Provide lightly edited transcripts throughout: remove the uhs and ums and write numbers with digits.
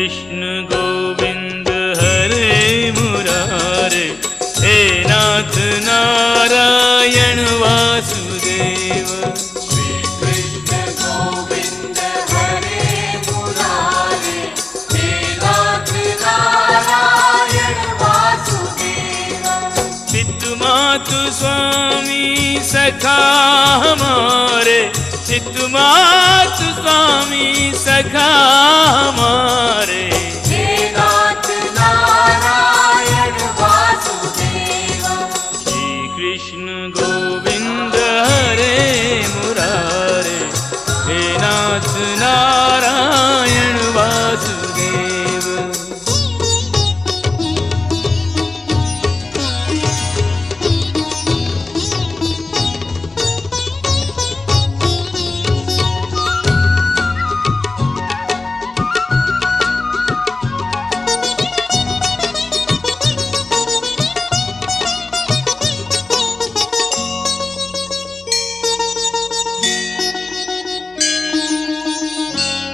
कृष्ण गोविंद हरे मुरारे, हे नाथ नारायण वासुदेव। श्री कृष्ण गोविंद हरे मुरारे, हे नाथ नारायण वासुदेव। पितु मातु स्वामी सखा हमारे, पितु मातु स्वामी सखा हमारे, हे नाथ नारायण वासुदेव। श्री कृष्ण गोविंद हरे मुरारे, हे नाथ नारायण वासुदेव।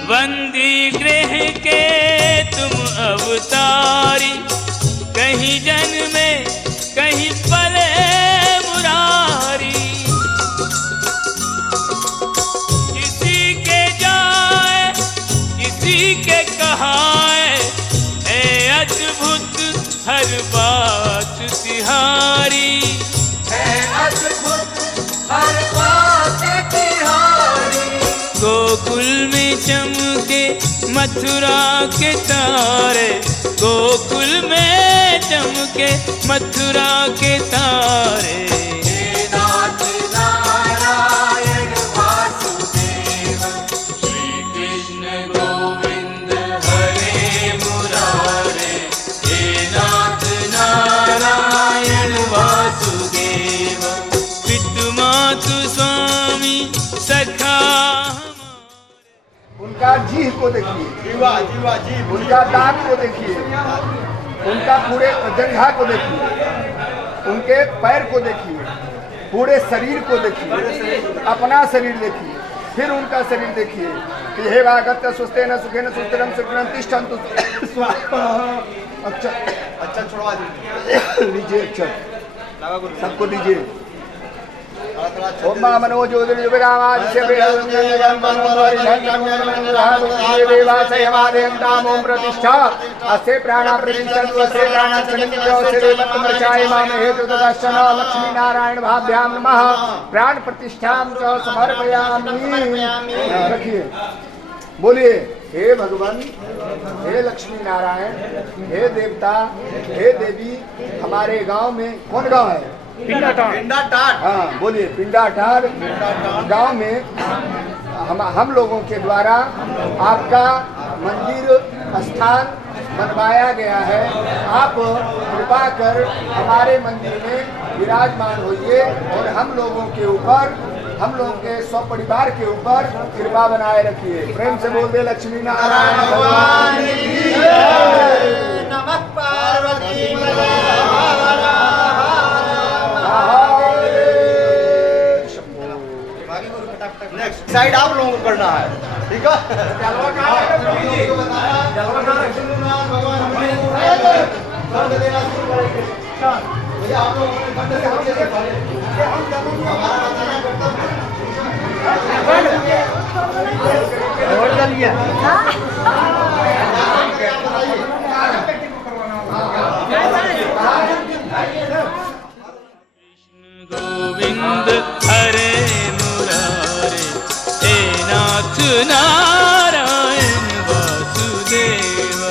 वंदी गृह के तुम अवतारी, कहीं जन्मे कहीं पले मुरारी। किसी के जाए किसी के कहाए, है अद्भुत हर बात तिहारी, है अद्भुत हर बात तिहारी। गोकुल में चमके मथुरा के तारे, गोकुल में चमके मथुरा के तारे, हे नाथ नारायण वासुदेव। श्री कृष्ण गोविंद हरे मुरारे, हे नाथ नारायण वासुदेव। पितु मातु स्वामी सखा। उनका जीह को देखिए, जीवा जीवा जी, उनका दांत को देखिए, उनका पूरे जंघा को देखिए, उनके पैर को देखिए, पूरे शरीर को देखिए, अपना शरीर देखिए, फिर उनका शरीर देखिए कि हे वागत्य स्वस्थेन सुखेन सुस्थिरम सुखिनं तिष्ठन्तु स्वाहा। अच्छा अच्छा छोड़वा दीजिए, लीजिए, अच्छा लगा गुरु सबको दीजिए। थोड़ा थोड़ा अच्छा ओम मा मनो ज्योतिर्विरामादित्य ओम प्रतिष्ठा अस्य प्राणा प्रतिष्ठा अस्य प्राणा हेतु दर्शन लक्ष्मी नारायण भाभ्याम नमः। प्राण प्रतिष्ठां च समर्पयामि। रखिए, बोलिए हे भगवान, हे लक्ष्मी नारायण, हे देवता, हे देवी। हमारे गांव में कौन गांव है? पिंडा टाट। हाँ बोलिए, पिंडाटार गांव में हम लोगों के द्वारा आपका मंदिर स्थान बनवाया गया है। आप कृपा कर हमारे मंदिर में विराजमान होइए और हम लोगों के ऊपर, हम लोगों के परिवार के ऊपर कृपा बनाए रखिए। प्रेम से बोल दे लक्ष्मी नारायण भगवान की जय। नमः पार्वती नेक्स्ट साइड आप लोगों को करना है, ठीक है? भगवान देना शुरू करेंगे। भैया आप लोग अपने खंड से होते हैं, हमारा बताना गोविंद हरे मुरारे, हे नाथ नारायण वासुदेव।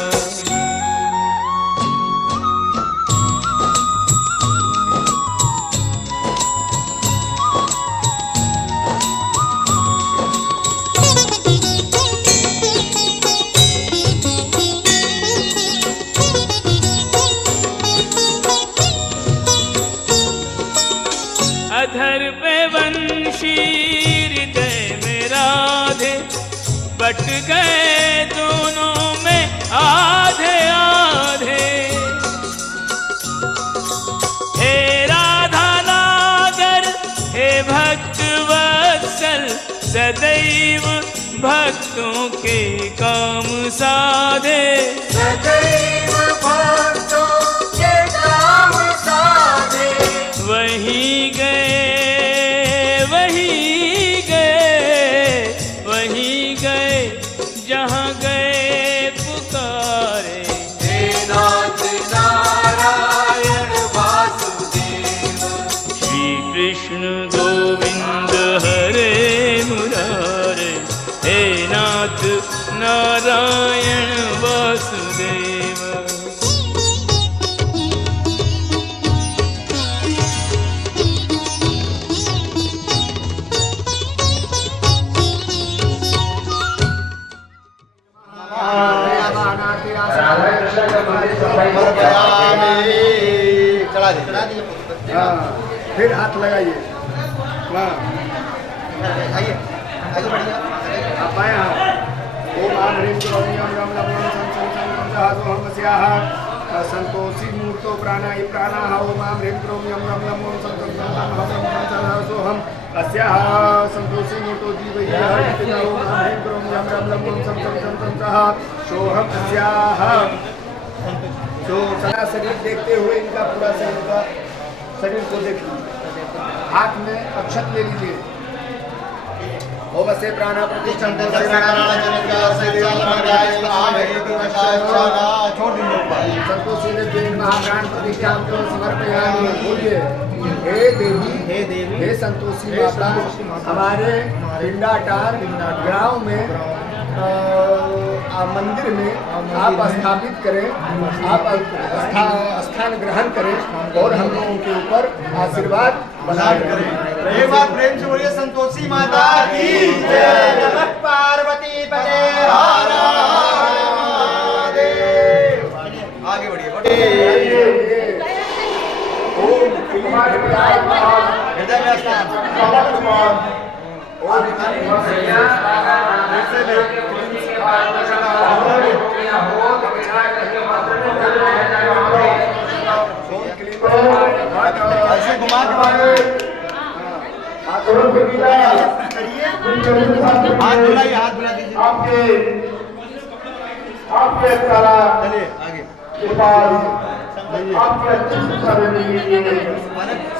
अधर पे वंशी हृदय में राधे, बट गए दोनों में आधे आधे। हे राधा नागर, हे भक्त वत्सल, सदैव भक्तों के काम साधे। नारायण वासुदेव। चढ़ा दीजिए। हाँ, फिर हाथ लगाइए। हाँ, आइए आगे बढ़िए। आप आए हाँ। ओम आम ह्रीं क्रों यम यम लम लम सं सं सं सं सहासो हम स्याः संतोषी मूर्तो प्राणाय प्राणाः। ओम आम ह्रीं क्रों यम यम लम लम सं सं सं सं सहासो हम अस्याः संतोषी मूर्तो जीवयः इति। ओम आम ह्रीं क्रों यम यम लम लम सं सं सं सं सहासोऽहम् अस्याः। तो सारा शरीर देखते हुए इनका पूरा शरीर का शरीर को देखिए। हाथ में अक्षत ले लीजिए। ओम से प्राण प्रतिष्ठा संतोषी महाप्राण प्रतिष्ठा समर्पयामि। बोलिए हे देवी हे संतोषी माता, हमारे पिंडाटार गांव में मंदिर में आप स्थापित करें, आप स्थान ग्रहण करें और हम लोगों के ऊपर आशीर्वाद प्रदान करें। एक बार प्रेम से बोलिए संतोषी माता की जय। नमः पार्वती पते हर महादेव। आगे बढ़िए हृदय में स्नान। ऐसे घुमा के हाथ धुलाइए, हाथ धुला दीजिए। आपके सारा चलिए आगे। आपके अच्छे संस्कार देने के लिए,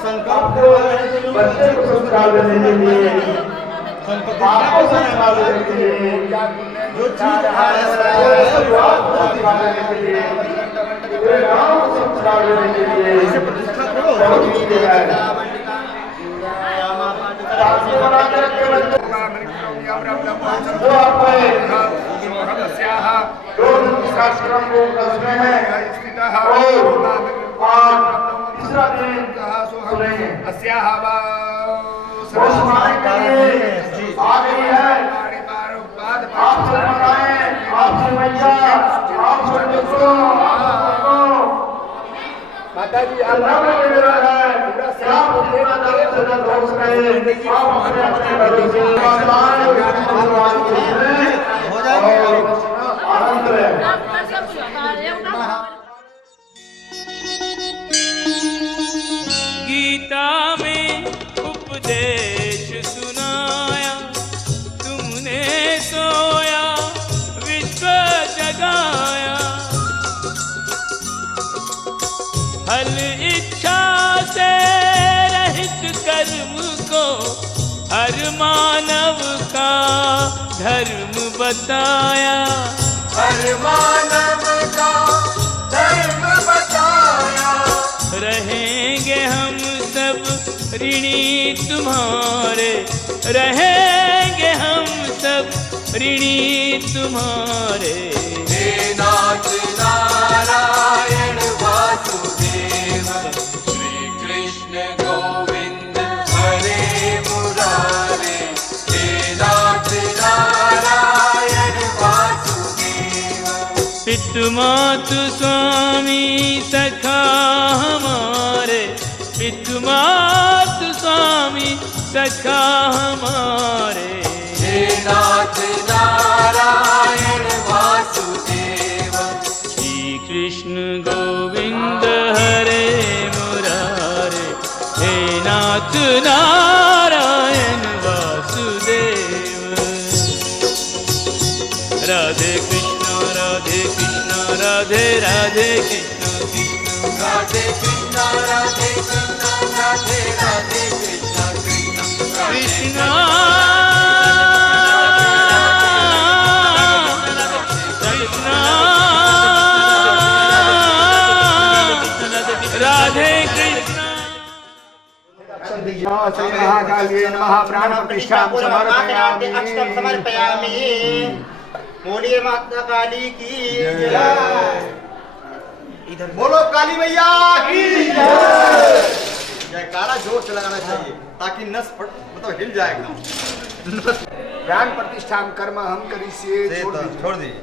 संकल्प बच्चे को संस्कार देने के लिए, आपको संस्कार देने के लिए, जो चीज संस्कार देने के लिए प्रतिष्ठा करो। माता जी आप हो जाएगा। गीता में उपदेश सुनाया, तुमने सोया विश्व जगाया। फल इच्छा से रहित कर्म को हर मानव का धर्म बताया। हर मानव का धर्म बताया। रहेंगे हम सब ऋणी तुम्हारे, रहेंगे हम सब ऋणी तुम्हारे। हे नाथ नारायण वासुदेव, श्री कृष्ण गोविंद हरे मुरारे। हे नाथ नारायण वासुदेव। पितु मातु स्वामी सखा हमारे, पितु मातु स्वामी सखा हमारे। हे नाथ नारायण वासुदेव, श्री कृष्ण गोविंद हरे मुरारे। हे नाथ नारायण वासुदेव। राधे कृष्ण राधे कृष्ण राधे राधे कृष्ण कृष्ण राधे कृष्ण राधे कृष्ण राधे राधे कृष्ण कृष्ण कृष्ण राधे कृष्ण। श्री महाकाल्ये नमः प्राण प्रतिष्ठा समर्पयामि। बोलिए माता काली की जय। इधर बोलो काली मैया की जय। जयकारा जोर से लगाना चाहिए ताकि नस फट मतलब हिल जाएगा। ज्ञान प्रतिष्ठा कर्म हम करिष्ये छोड़ दीजिए।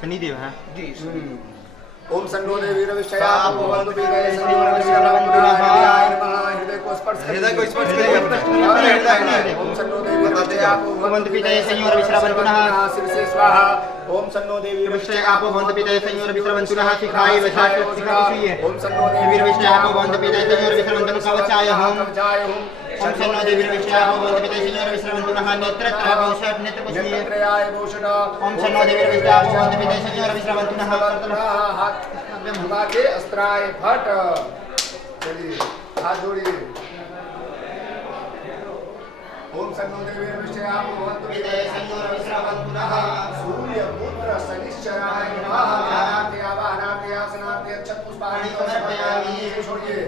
शनिदेव हैं जी। ओम सन्नो देवी रविष्ठया साप भगवन्तु पीडे संजीवनं विश्वनामन्दिराय नमः। हृदय को स्पर्श करिए। ओम सन्नो देवी रविष्ठया भगवन्तु पीडे संजीवनं विश्वनामन्दिराय नमः। शिव से स्वाहा। ओम सन्नो देवी रविष्ठया भगवन्तु पीडे संजीवनं विश्वनामन्दिराय शिखाय वशाय शिखाय। ओम सन्नो देवी रविष्ठया भगवन्तु पीडे संजीवनं विश्वनामन्दिराय कवचाय हम। ओम सन्नो देवी रविष्ठया भगवन्तु पीडे संजीवनं विश्वनामन्दिराय नेत्रत्रय भूषण नेत्रपुष्पे त्रयाय भूषण। ओम सन्नो देवी रविष्ठया भगवन्तु पीडे संजीवनं विश्वनामन्दिराय हाथ घुमा के अस्त्राय फट। चलिए हाथ जोड़िए। ओम सन्नो देवी रविष्ठया भगवन्तु पीडे संजीवनं विश्वनामन्दिराय सूर्य पुत्र शनिश्चराय नमः। ध्यानार्थे आवाहनार्थे आसनार्थे चतुष्पाणि समर्पयामि। छोड़िए।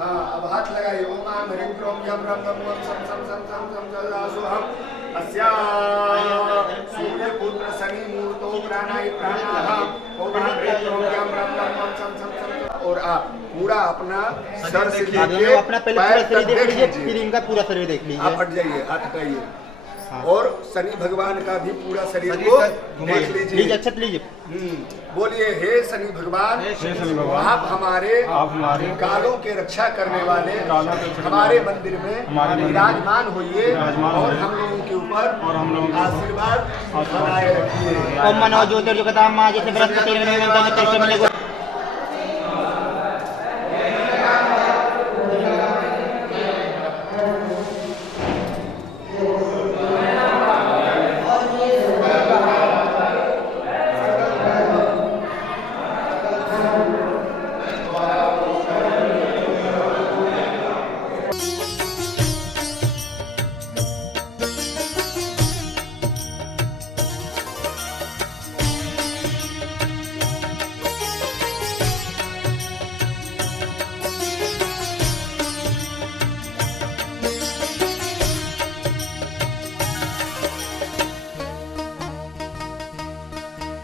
अब हाथ लगाइए। ओम आम ह्रीं क्रोम यम रम गम वम सम सम सम सम सम जलासुहम अस्या सूर्य पुत्र शनि मूर्तो प्राणाय प्राणः। ओम आम ह्रीं क्रोम यम रम गम वम सम सम सम। और आप पूरा अपना सर से लेके अपना पहले पूरा शरीर देख लीजिए, फिर इनका पूरा शरीर देख लीजिए। आप हट जाइए, हाथ हटाइए। और शनि भगवान का भी पूरा शरीर को देख लीजिए। अक्षत लीजिए। बोलिए हे शनि भगवान, आप हमारे कालों के रक्षा करने वाले हमारे मंदिर में विराजमान होइए और हम लोगों के ऊपर आशीर्वाद बनाए रखिए। ओम मनो ज्योतिर्जुगतां मां जैसे बृहस्पति ने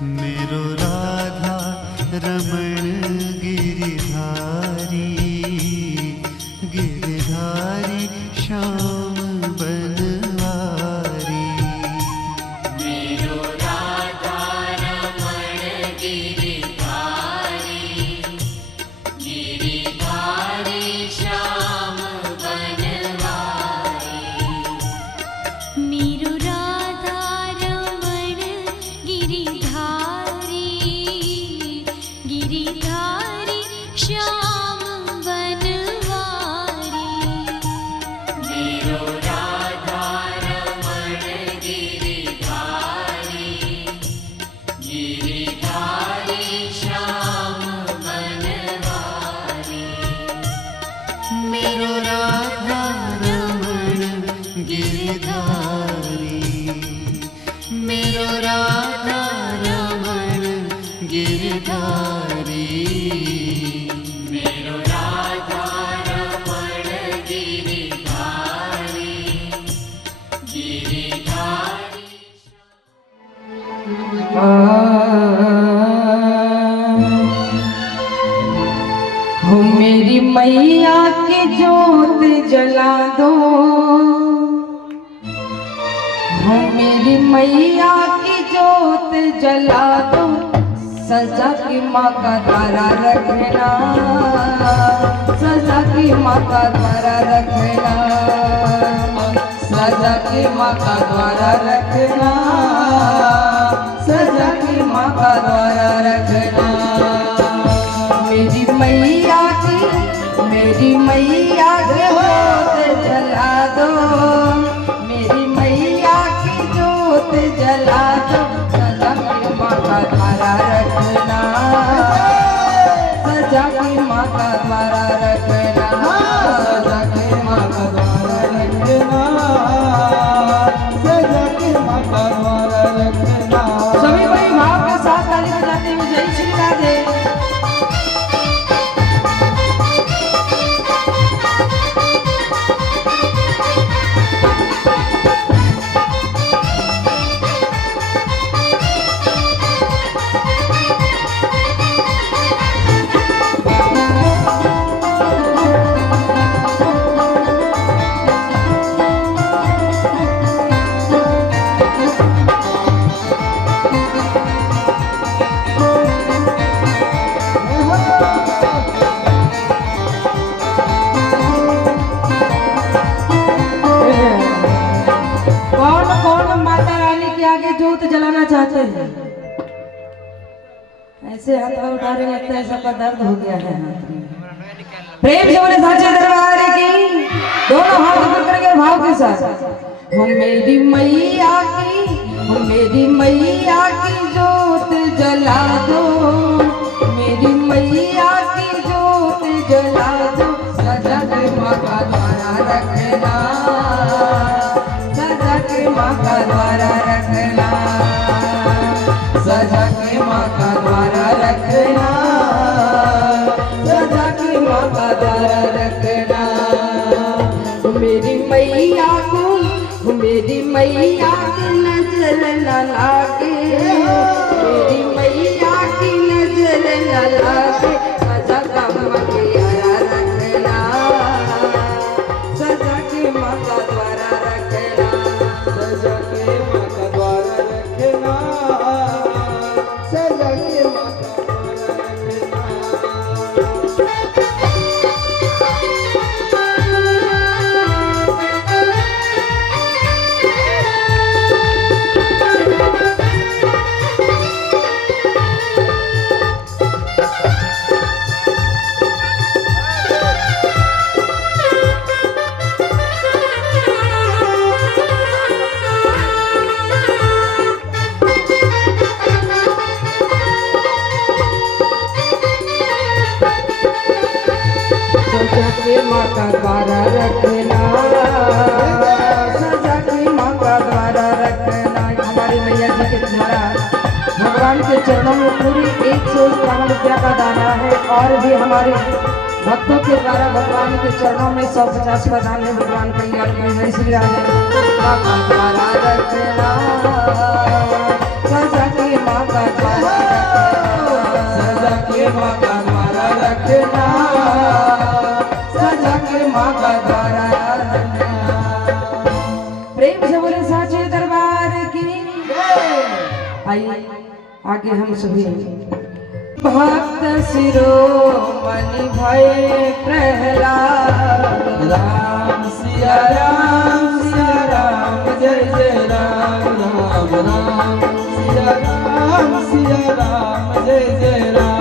मेरो राधा रमण गिरिधारी गिरधारी श्याम बनवारी। मेरो राधा रमण गिरिधारी गिरिधारी श्याम बनवारी। मेरो राधा रमण गिरिधारी गिरिधारी श्याम बनवारी। मेरो राधा रमण गिरिधारी गिरिधारी श्याम बनवारी। मेरो राधा रमण गिरधारी मेरो राधा रमण गिरधारी। मेरो राधा रमण गिरिधारी गिरिधारी। हो मेरी मैया की जोत जला दो। हो मेरी मैया की जोत जला दो। सजा की माँ का द्वारा रखना। सजा की माँ का द्वारा रखना। सजा की माँ का द्वारा रखना। सजा की माँ का द्वारा रखना। मेरी मैया की जोत जला दो। मेरी मैया की जोत जला दो। सजा की माँ का द्वारा रखना। सजा की माँ का द्वारा रखना। सजा की माँ का द्वारा रखना। सजा की माँ का द्वारा रखना। सभी भाई भाव के साथ ताली बजाते हुए जय श्री राधे। ऐसे हाथ उठा रहे लगता है सबका दर्द हो गया है हाथ में। प्रेम से बोले साचे दरबार की, दोनों हाथ ऊपर करके भाव के साथ। हो मेरी मैया की, हो मेरी मैया की जोत जला दो, मेरी मैया की जोत जला दो, सजा के माँ का द्वारा रखना, सजा के माँ का द्वारा रखना, सजा के माँ का द्वारा रखना, सजा के माँ का द्वारा रखना। मेरी मैया को, मेरी मैया की नजर न लागे, मेरी मैया की नजर न लागे, सजा का माँ के द्वारा रखना, सजा के माँ का द्वारा रखना, सजा के माँ का द्वारा रखना, सजा के माँ का सजा के माँ का द्वारा रखना, सजा के माँ का द्वारा रखना। हमारे मैया जी के द्वारा भगवान के चरणों में पूरी 151 रुपया का दाना है, और भी हमारे भक्तों के द्वारा भगवान के चरणों में 150 का दान है। भगवान कल्याण में श्री राजा माँ का द्वारा रखना, सजा के माँ का द्वारा रखना, सजा के माँ का द्वारा रखना, सजा के माँ का द्वारा रखना। प्रेम से बोले साचे दरबार की। आइए आगे हम सभी भक्त शिरोमणि भय प्रहलाद, राम सिया राम जय जय राम, राम राम सिया राम जय जय राम।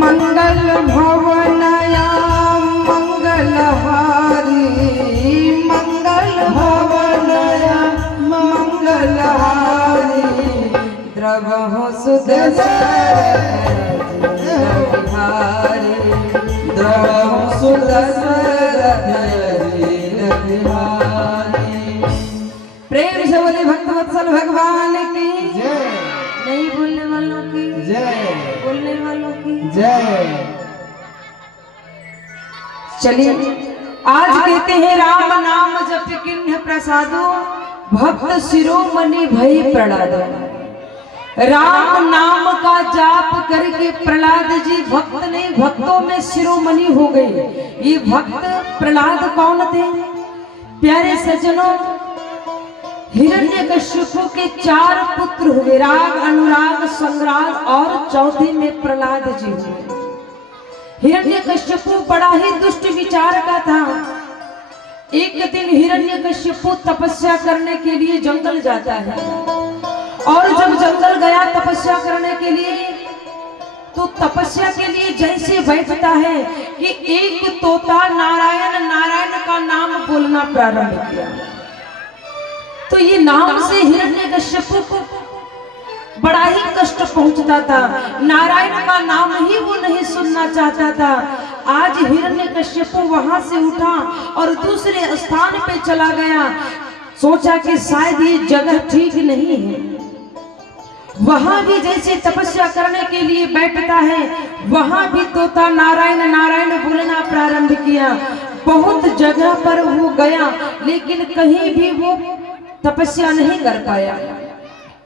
मंगल भवनया मंगलहारी, मंगल भवनया मंगलहारी, द्रवहु सुदशरथ बिहारी, द्रवहु सुदशरथ बिहारी। प्रेम से बोले भक्तवत्सल भगवान की जय। नहीं बोलने वालों की जय, बोलने वालों की जय। चलिए आज कहते हैं राम नाम जप किन्ह प्रसादो, भक्त शिरोमणि भय प्रहलाद। राम नाम का जाप करके प्रहलाद जी भक्त नहीं, भक्तों में शिरोमणि हो गए। ये भक्त प्रहलाद कौन थे? प्यारे सज्जनों, हिरण्यकश्यप के 4 पुत्र हुए, राग, अनुराग, संग्राग और चौथे में प्रहलाद जी हुए। हिरण्यकश्यप बड़ा ही दुष्ट विचार का था। एक दिन हिरण्यकश्यप तपस्या करने के लिए जंगल जाता है, और जब जंगल गया तपस्या करने के लिए, तो तपस्या के लिए जैसे बैठता है कि एक तोता नारायण नारायण का नाम बोलना प्रारंभ किया। तो ये नाम से हिरण्यकश्यप को बड़ा ही कष्ट पहुंचता था। नारायण का नाम ही वो नहीं सुनना चाहता था। आज हिरण्यकश्यप वहां से उठा और दूसरे स्थान पे चला गया। सोचा कि शायद ये जगह ठीक नहीं है। वहां भी जैसे तपस्या करने के लिए बैठता है, वहां भी तोता नारायण नारायण बोलना प्रारंभ किया। बहुत जगह पर वो गया, लेकिन कहीं भी वो तपस्या नहीं कर पाया।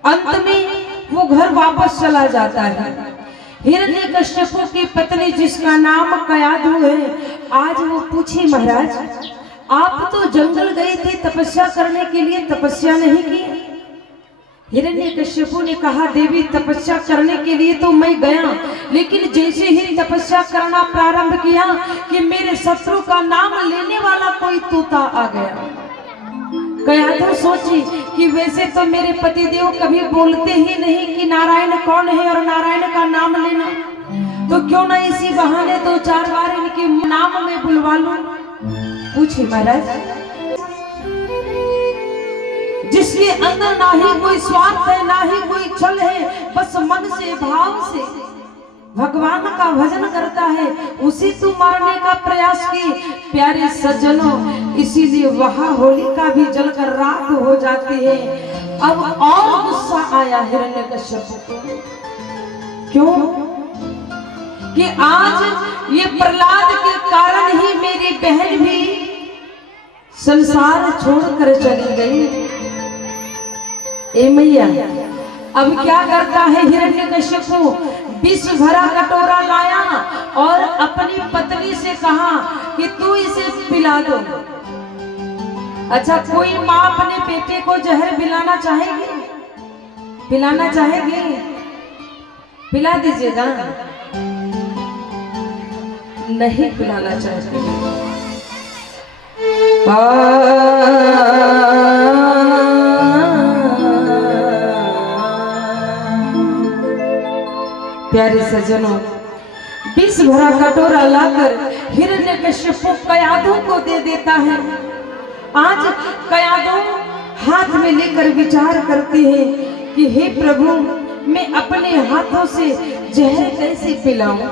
अंत में वो घर वापस चला जाता है। हिरण्यकश्यप की पत्नी जिसका नाम कयाधु है, आज वो पूछी महाराज आप तो जंगल गए थे तपस्या करने के लिए, तपस्या नहीं की। हिरण्यकश्यपु ने कहा देवी तपस्या करने के लिए तो मैं गया, लेकिन जैसे ही तपस्या करना प्रारंभ किया कि मेरे शत्रु का नाम लेने वाला कोई तोता आ गया। कयाधु सोची कि वैसे तो मेरे पतिदेव कभी बोलते ही नहीं कि नारायण कौन है और नारायण का नाम लेना, तो क्यों ना इसी बहाने 2-4 बार इनके नाम में बुलवा लूं। पूछे महाराज, जिसके अंदर ना ही कोई स्वार्थ है ना ही कोई छल है, बस मन से भाव से भगवान का भजन करता है, उसी तू मारने का प्रयास की। प्यारे सज्जनों, इसीलिए वहां होलिका भी जलकर राख हो जाती है। अब और गुस्सा आया हिरण्यकश्यप को। क्यों? कि आज ये प्रहलाद के कारण ही मेरी बहन भी संसार छोड़कर चली गई। ए मैया, अब क्या करता है हिरण्यकश्यप? विष भरा कटोरा लाया और अपनी पत्नी से कहा कि तू इसे पिला दो। अच्छा, कोई माँ अपने बेटे को जहर पिलाना चाहेगी? पिलाना चाहेगी? पिला दीजिएगा। नहीं पिलाना चाहेगी। प्यारे सज्जनों, विष भरा कटोरा लाकर हिरण्यकश्यप कयाधु को दे देता है। आज कयाधु हाथ में लेकर विचार करते हैं कि हे प्रभु, मैं अपने हाथों से जहर कैसे पिलाऊं।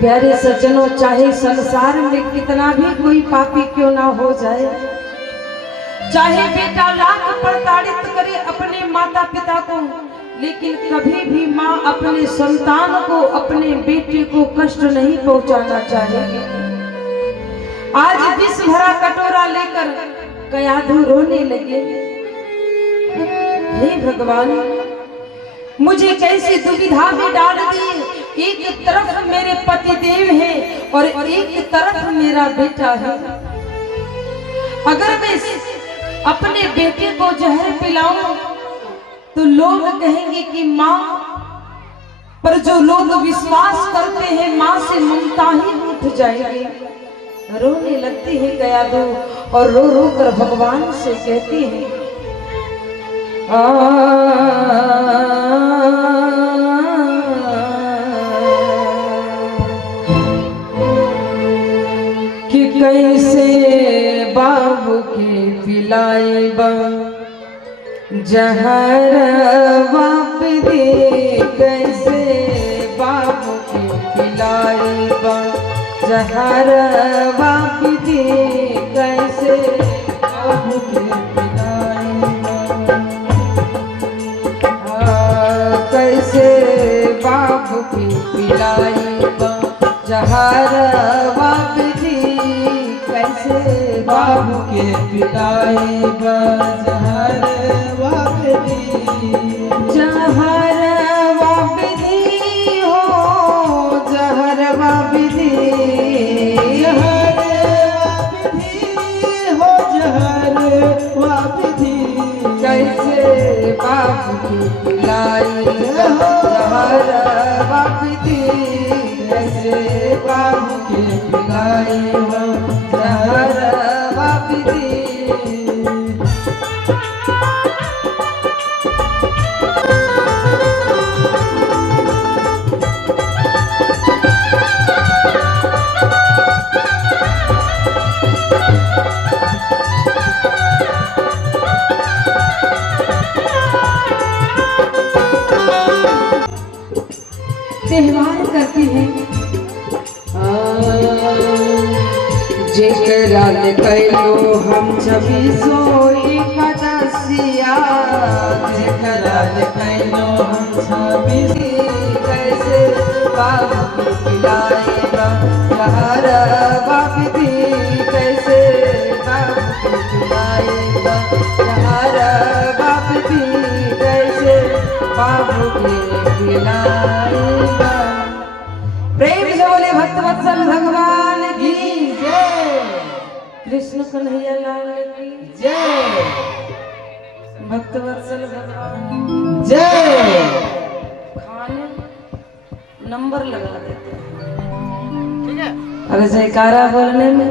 प्यारे सज्जनों, चाहे संसार में कितना भी कोई पापी क्यों ना हो जाए, चाहे बेटा लाख प्रताड़ित करे अपने माता पिता को, लेकिन कभी भी माँ अपने संतान को, अपने बेटे को कष्ट नहीं पहुंचाना चाहेगी। आज विष भरा कटोरा लेकर कयाधु रोने लगे। हे भगवान, मुझे कैसी दुविधा में डाल दिए। एक तरफ मेरे पतिदेव हैं और एक तरफ मेरा बेटा है। अगर मैं अपने बेटे को जहर पिलाऊं तो लोग कहेंगे कि माँ, पर जो लोग विश्वास करते हैं माँ से ममता ही उठ जाएगी। रोने लगती है कयाधु और रो रो कर भगवान से कहती है कि कैसे बाबू के पिलाएबा जहर वाप दे, कैसे बाबू के पिलाएबा जहर वाप दे, कैसे बाबू के पिलाएबा, कैसे बाबू के पिलाएबा जहर वाप दे, कैसे बाबू के पिलाएबा जहर वाप दे, जहर वाप दे हो, जहर वाप दे, जहर वाप दे हो, जहर वाप दे, कैसे बाबू के पिलाएबा जहर वाप दे, कैसे बाबू के पिलाएबा जहर वाप दे। त्योहार करती है जेकरा ले कैलो हम 26 एकादशिया, जेकरा ले कैलो हम 26, कैसे बाबू के पिलाएबा जहर वाप दे, कैसे बाबू के पिलाएबा जहर वाप दे, कैसे बाबू के पिलाएबा। प्रेम से बोले भक्तवत्सल भगवान की जय। कृष्ण कन्हैया लाल की जय भक्तवत्सल भगवान जय। खाने नंबर लगा देते हैं, ठीक है? अरे जयकारा बोलने में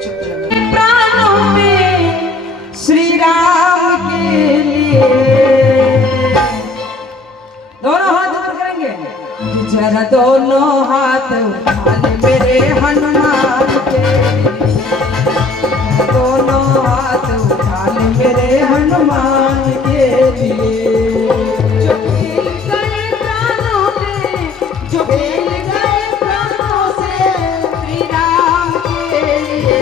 चुप लगे। प्राणों में श्री राम के लिए दोनों हाथ ऊपर करेंगे। जरा दोनों हाथ उठा ले मेरे हनुमान के, दोनों हाथ उठा ले मेरे हनुमान के लिए। जो खेल गए प्राणों में, जो खेल गए प्राणों से श्री राम के लिए।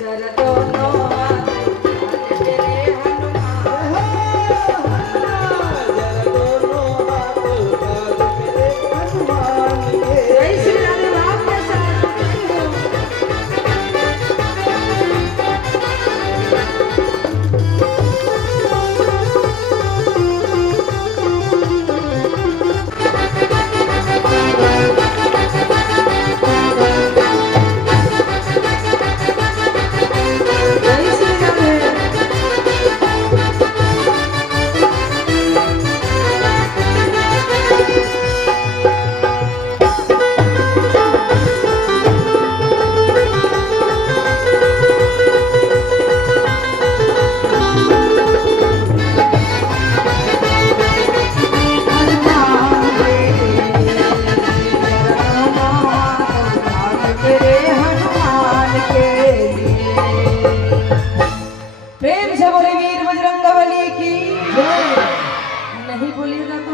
जरा दोनों हाथ उठा ले मेरे हनुमान, जरा दोनों हाथ उठा ले मेरे हनुमान के। जय श्री राम के साथ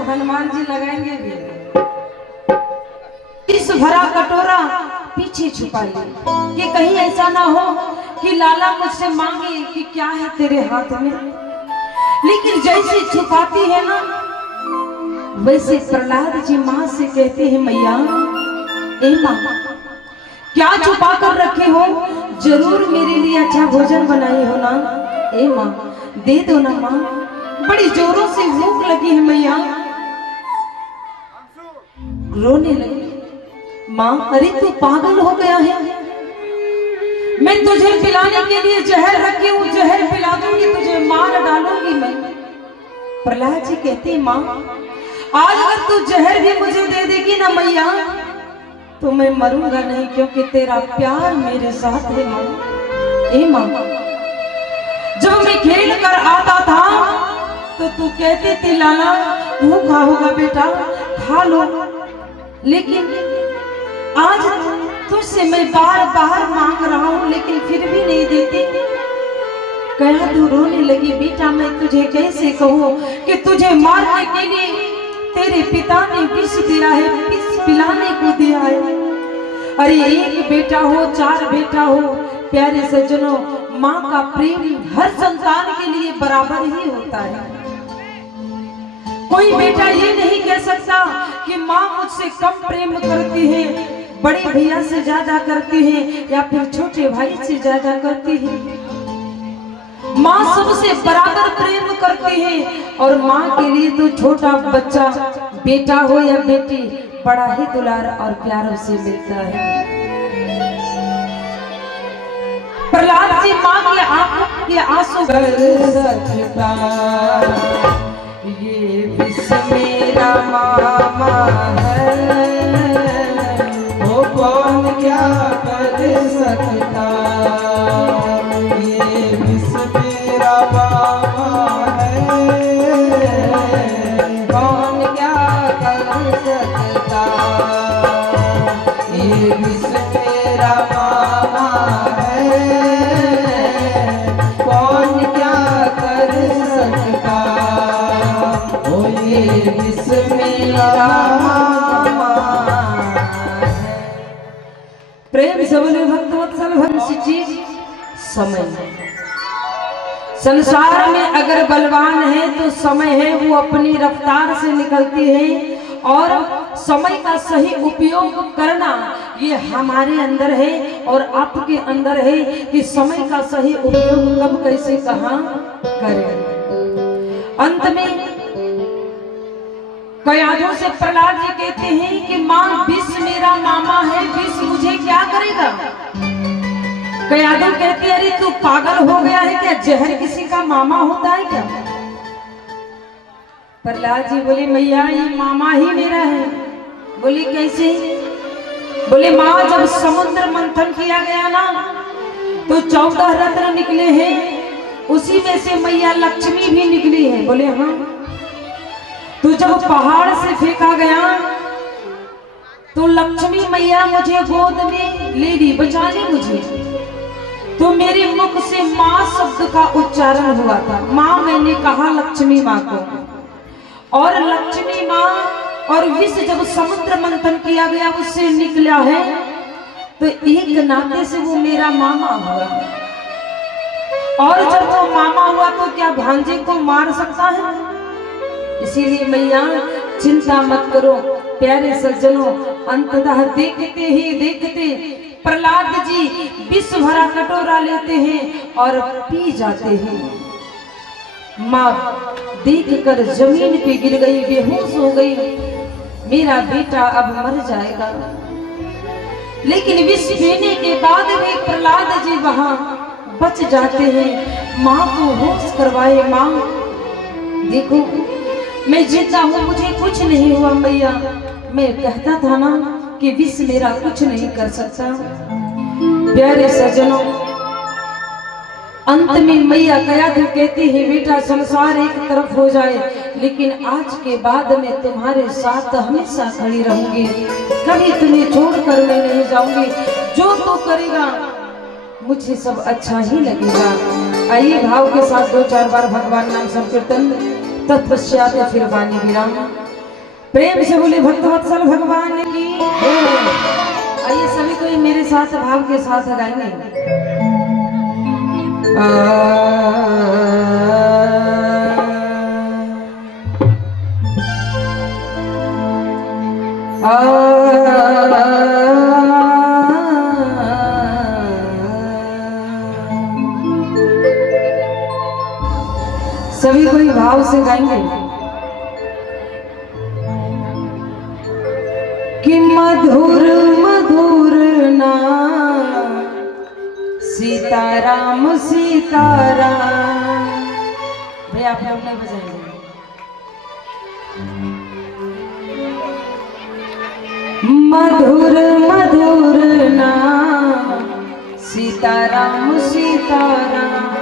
हनुमान जी लगाएंगे भी। इस भरा कटोरा पीछे छुपाइए कि कहीं ऐसा ना हो कि लाला मुझसे मांगे कि क्या है तेरे हाथ में। लेकिन जैसे छुपाती है ना, वैसे प्रहलाद जी माँ से कहते हैं मैया ए माँ क्या छुपा कर रखे हो, जरूर मेरे लिए अच्छा भोजन बनाई हो ना। ए माँ दे दो ना माँ, बड़ी जोरों से भूख लगी है मैया। रोने लगी माँ, अरे तू पागल हो गया है, मैं तुझे पिलाने के लिए जहर रखी हूँ, जहर पिला दूंगी तुझे, मार डालूंगी मैं। प्रहलाद जी कहते माँ आज अगर तू जहर भी मुझे दे देगी ना मैया तो मैं मरूंगा नहीं, क्योंकि तेरा प्यार मेरे साथ है माँ। ए माँ जब मैं खेल कर आता था तो तू कहती थी लाला भूखा होगा बेटा खा लो, लेकिन आज तुझसे मैं बार बार मांग रहा हूँ लेकिन फिर भी नहीं देती। कहा तू रोने लगी बेटा, मैं तुझे कैसे कहूँ कि तुझे मारने के लिए तेरे पिता ने विष दिया है, विष पिलाने को दिया है। अरे एक बेटा हो चार बेटा हो, प्यारे सज्जनों माँ का प्रेम हर संतान के लिए बराबर ही होता है। कोई बेटा ये नहीं कह सकता कि माँ मुझसे कम प्रेम करती है, बड़े भैया से ज्यादा करती है या फिर छोटे भाई से ज्यादा करती है। माँ सबसे बराबर प्रेम करती है और माँ के लिए तो छोटा बच्चा बेटा हो या बेटी बड़ा ही दुलार और प्यार उसे मिलता है। प्रहलाद जी माँ के आंखों के आंसू सकता, ये विष मेरा मामा है, वो कौन क्या कर सकता। ये विष मेरा मामा है, कौन क्या कर सकता। ये विष मेरा मामा है, कौन क्या कर सकता। ओ ये विष मेरा मामा है। प्रेम से बोले भक्तवत्सल भक्त चीज समय है। संसार में अगर बलवान है तो समय है, वो अपनी रफ्तार से निकलती है और समय का सही उपयोग करना ये हमारे अंदर है और आपके अंदर है कि समय का सही उपयोग कब कैसे कहाँ करें। अंत में कयाधों से प्रहलाद जी कहते हैं कि माँ विष मेरा मामा है, विष मुझे क्या करेगा। कयाधो कहते अरे तू पागल हो गया है क्या, जहर किसी का मामा होता है क्या। प्रहलाद जी बोले मैया ये मामा ही मेरा है। बोली कैसे। बोले माँ जब समुद्र मंथन किया गया ना तो 14 रत्न निकले हैं, उसी में से मैया लक्ष्मी भी निकली है। बोले हाँ। तो जब पहाड़ से फेंका गया तो लक्ष्मी मैया मुझे गोद में ले ली, बचा ली मुझे। तो मेरे मुख से माँ शब्द का उच्चारण हुआ था। माँ मैंने कहा लक्ष्मी माँ को, और लक्ष्मी माँ और विष जब समुद्र मंथन किया गया उससे निकला है तो एक नाते से वो मेरा मामा हुआ। और जब वो मामा हुआ तो क्या भांजे को मार सकता है। इसीलिए मैया चिंता मत करो प्यारे सज्जनों, अंततः देखते ही देखते प्रहलाद जी विष भरा कटोरा लेते हैं और पी जाते हैं। माँ देखकर जमीन पे गिर गई, बेहोश हो गई, मेरा बेटा अब मर जाएगा। लेकिन विष पीने के बाद भी प्रहलाद जी वहां बच जाते हैं। माँ को होश करवाए, माँ देखो मैं जिंदा हूँ, मुझे कुछ नहीं हुआ मैया। मैं कहता था ना कि विष मेरा कुछ नहीं कर सकता। प्यारे सज्जनों, अंत में मैया कयाधु कहती है बेटा संसार एक तरफ हो जाए, लेकिन आज के बाद मैं तुम्हारे साथ हमेशा खड़ी रहूंगी, कभी तुम्हें छोड़कर मैं नहीं जाऊंगी। जो तू करेगा मुझे सब अच्छा ही लगेगा। आइए भाव के साथ 2-4 बार भगवान नाम संकीर्तन, तत्पश्चात फिर वाणी विराम। प्रेम से बोले भक्तवत्सल भगवान की। आइए सभी कोई मेरे साथ भाव के साथ गाएंगे। सभी कोई भाव से गाएंगे कि मधुर मधुर नाम सीताराम सीताराम। भैया आप लोग नहीं बजाएंगे। मधुर मधुर नाम सीताराम सीताराम।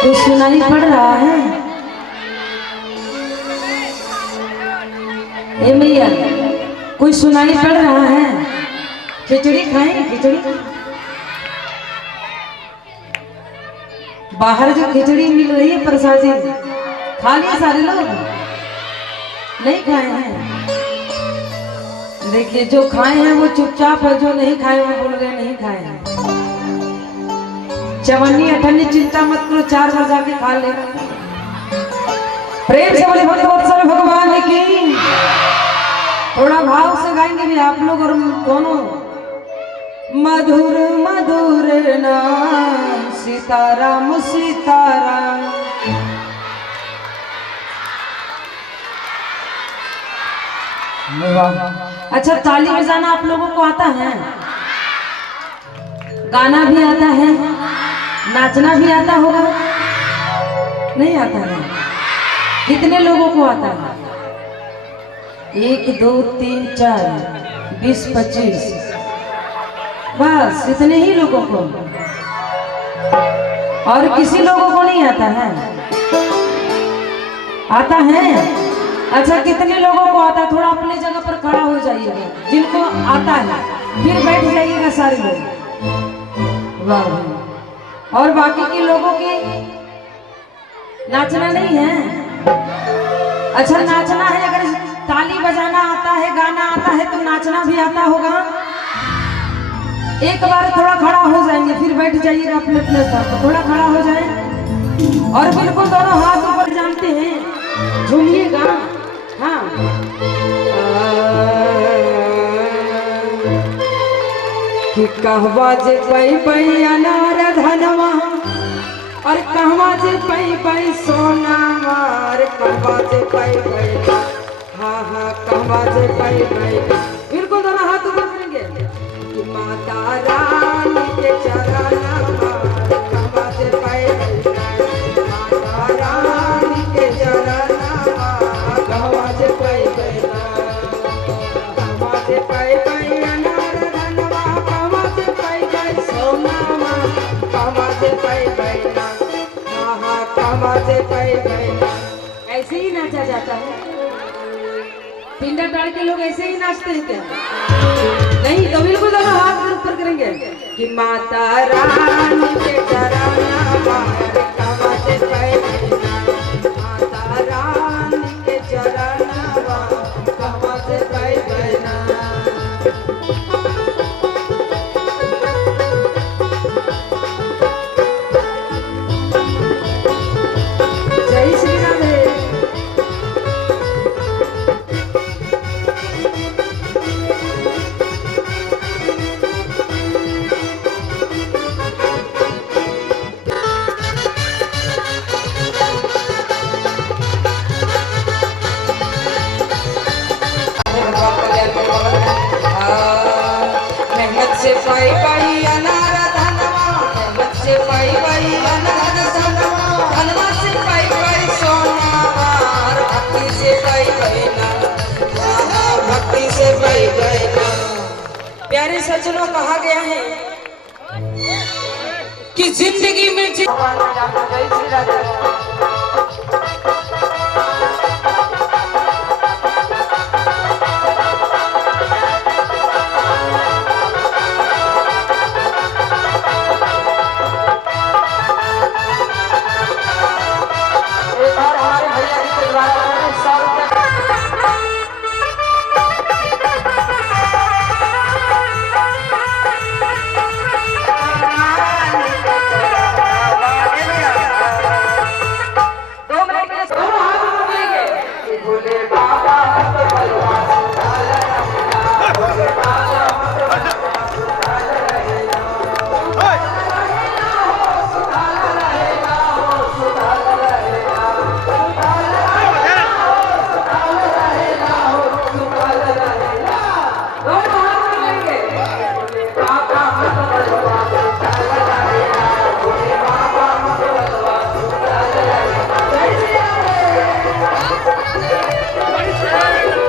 कुछ सुनाई पड़ रहा है। ए मैया कोई सुनाई पड़ रहा है। खिचड़ी खाएं, खिचड़ी बाहर जो खिचड़ी मिल रही है प्रसादी खा लिए सारे लोग, नहीं खाए हैं। देखिए जो खाए हैं वो चुपचाप है, जो नहीं खाए वो बोल रहे नहीं खाए हैं। चवन्नी अठन्नी चिंता मत करो, 4 बार जाके खा ले। प्रेम से बोले भक्तवत्सल भगवान की। थोड़ा भाव से गाएंगे भी आप लोग और दोनों। मधुर मधुर नाम सीताराम सीताराम। अच्छा ताली बजाना आप लोगों को आता है, गाना भी आता है, नाचना भी आता होगा? नहीं आता है? कितने लोगों को आता है? 1 2 3 4 20 25 बस इतने ही लोगों को। और किसी लोगों को नहीं आता है? आता है? अच्छा कितने लोगों को आता है? थोड़ा अपने जगह पर खड़ा हो जाइएगा जिनको आता है, फिर बैठ जाइएगा सारे लोग। वाह। और बाकी के लोगों की नाचना नहीं है? अच्छा नाचना है, अगर ताली बजाना आता है, गाना आता है तो नाचना भी आता होगा। एक बार थोड़ा खड़ा हो जाएंगे, फिर बैठ जाइएगा अपने अपने स्थान पर। थोड़ा खड़ा हो जाए और बिल्कुल दोनों हाथ ऊपर जानते हैं, झूमिएगा। हाँ कि कहवा जे पई अनार धनवा और कहवा जे पई पई सोना मार कहवा जे पई पई हाँ हाँ कहवा जे पई पई बिल्कुल दोनों हाथ ऊपर करेंगे कि माता रानी के चरण मार कहवा जे पई पई माता रानी के चरण मार कहवा जे पई पई कहवा जे पई पई अनार धनवा कहवा जे पई पई सोना मार कहवा जे पई पई ऐसे ही नाचा जाता है। पिंडा डाल के लोग ऐसे ही नाचते हैं क्या? नहीं तो बिल्कुल दोनों हाथ ऊपर करेंगे कि माता रानी के चरण मार कहवा जे पई पई माता रानी के चरण मार कहवा जे पई पई से पाई पाई अनार धनवा मेहनत से पाई पाई अनार धनवा धनवा से पाई पाई सोना वार भक्ति से पाई पाई ना भक्ति से पाई पाई ना। प्यारे सज्जनों कहा गया है कि जिंदगी में जय श्री राधे Thank you.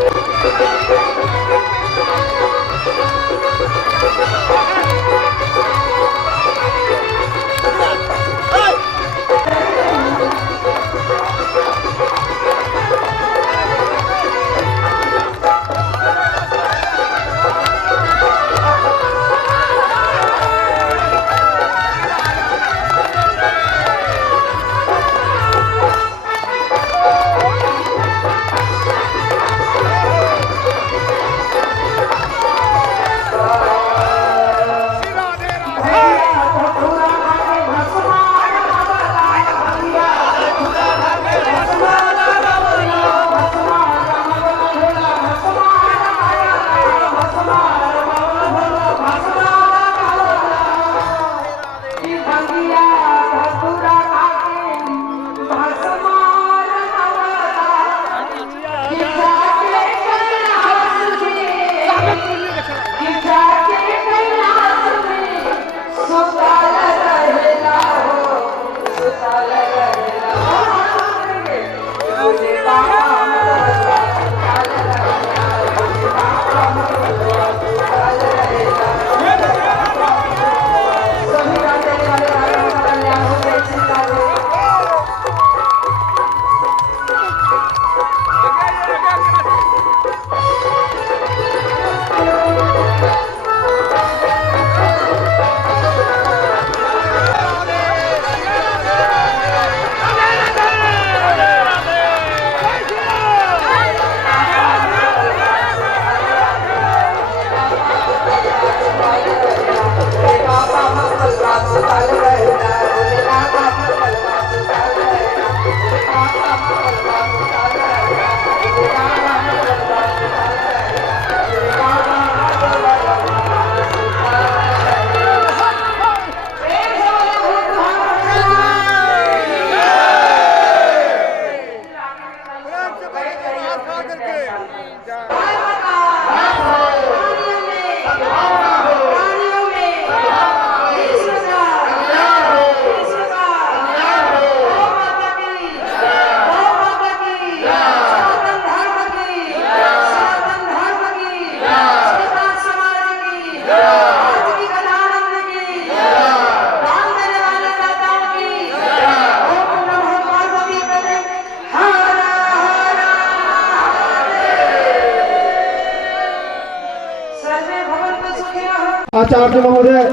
आचार्य महोदय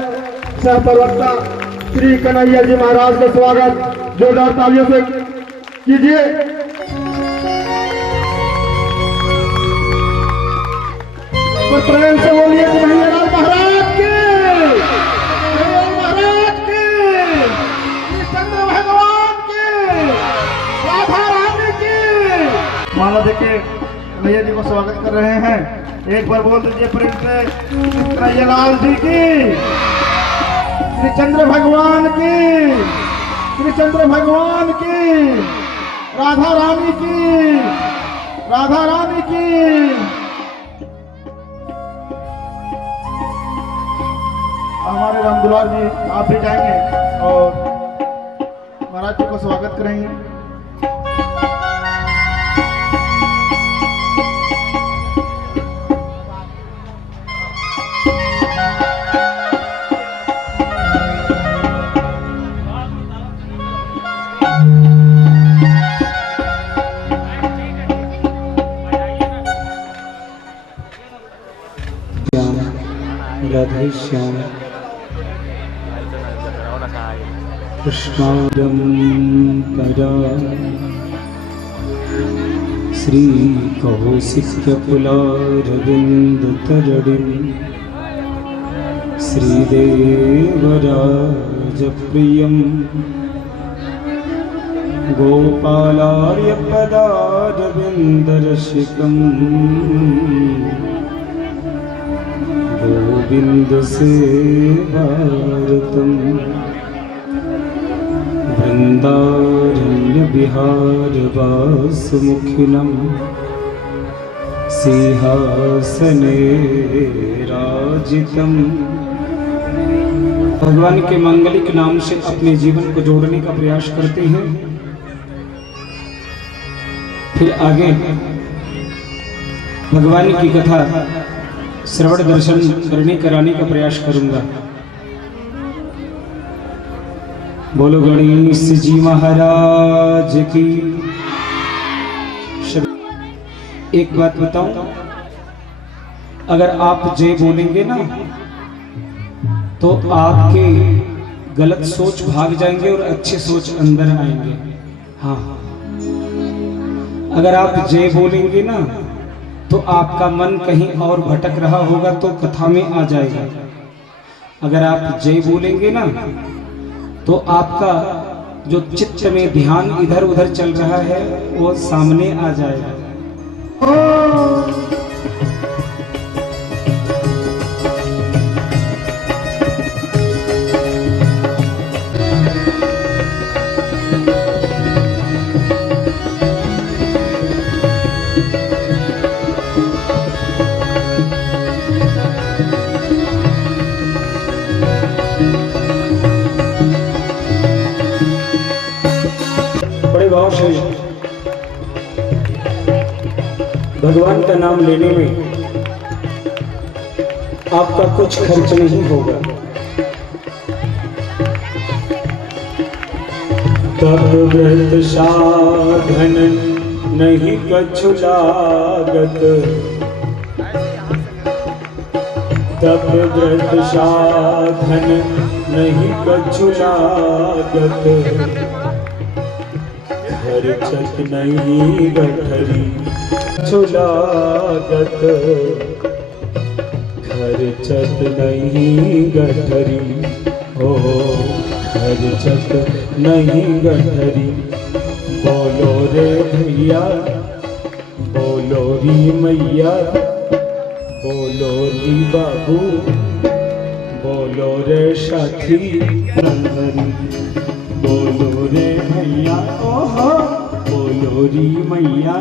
सह प्रवक्ता श्री कन्हैया जी महाराज का स्वागत जोरदार तालियों से कीजिए। तो प्रेम से बोलिए कन्हैया लाल महाराज की, महाराज की, चंद्र भगवान की, राधा रानी की। माला देके कन्हैया जी को स्वागत कर रहे हैं। एक बार बोल दीजिए प्रेम से कन्हैया लाल जी की, श्री चंद्र भगवान की, श्री चंद्र भगवान की, राधा रानी की, राधा रानी की। हमारे रामदुलार जी आप भी जाएंगे और महाराज जी को स्वागत करेंगे। राधे श्याम कृष्णादं परा श्रीकौशिक्यकुलारविन्दतरडिं श्रीदेवराजप्रियं गोपालार्यपदारविन्दरसिकम् गोविन्दसेवारतं वृन्दारण्यविहारवासमुखिनं सिंहासने राजितम्। भगवान के मांगलिक नाम से अपने जीवन को जोड़ने का प्रयास करते हैं। फिर आगे भगवान की कथा श्रवण दर्शन करने कराने का प्रयास करूंगा। बोलो गणेश जी महाराज की। एक बात बताऊं, अगर आप जय बोलेंगे ना तो आपके गलत सोच भाग जाएंगे और अच्छे सोच अंदर आएंगे। हाँ, अगर आप जय बोलेंगे ना तो आपका मन कहीं और भटक रहा होगा तो कथा में आ जाएगा। अगर आप जय बोलेंगे ना तो आपका जो चित्त में ध्यान इधर उधर चल रहा है वो सामने आ जाएगा। भाव से भगवान का नाम लेने में आपका कुछ खर्च नहीं होगा। तब व्रत साधन नहीं कछु लागत, तब व्रत साधन नहीं कछु लागत, खर्चत नहीं गठरी छुलागत, खर्चत नहीं गठरी हो, खर्चत नहीं गठरी। बोलो रे भैया, बोलो री मैया, बोलो री बाबू, बोलो रे साथी नंदरी। बोलो रे भैया ओहो, बोलो री मैया,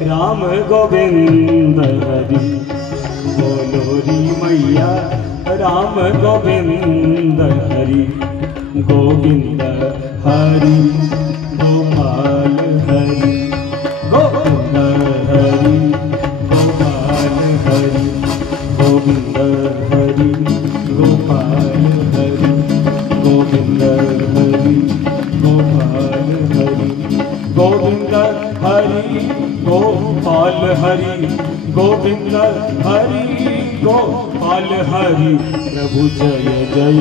राम गोविंद हरि बोलो री मैया राम गोविंद हरि गोविंद हरि गोपाल हरि गोविंद हरि गोपाल हरि गोविंद हरि गोपाल हरि गोविंद हरि गोपाल हरि गोविंद हरि गोपाल हरि गोविंद हरि गोपाल हरि प्रभु जय जय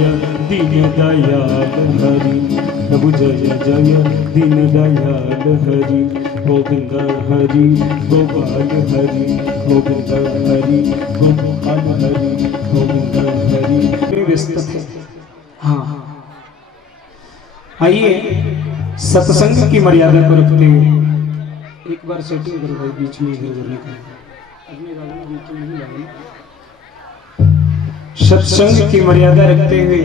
दीन दयाल हरि प्रभु जय जय दीन दयाल हरि गोविंद हरि गोपाल हरि गोविंद हरि गोपाल हरि गोविंद हरि व्यस्त थे। हाँ, आइए सत्संग की मर्यादा को रखते हुए एक बार सेटिंग करो भाई, बीच में इधर उधर निकल बीच में नहीं जाना। सत्संग की मर्यादा रखते हुए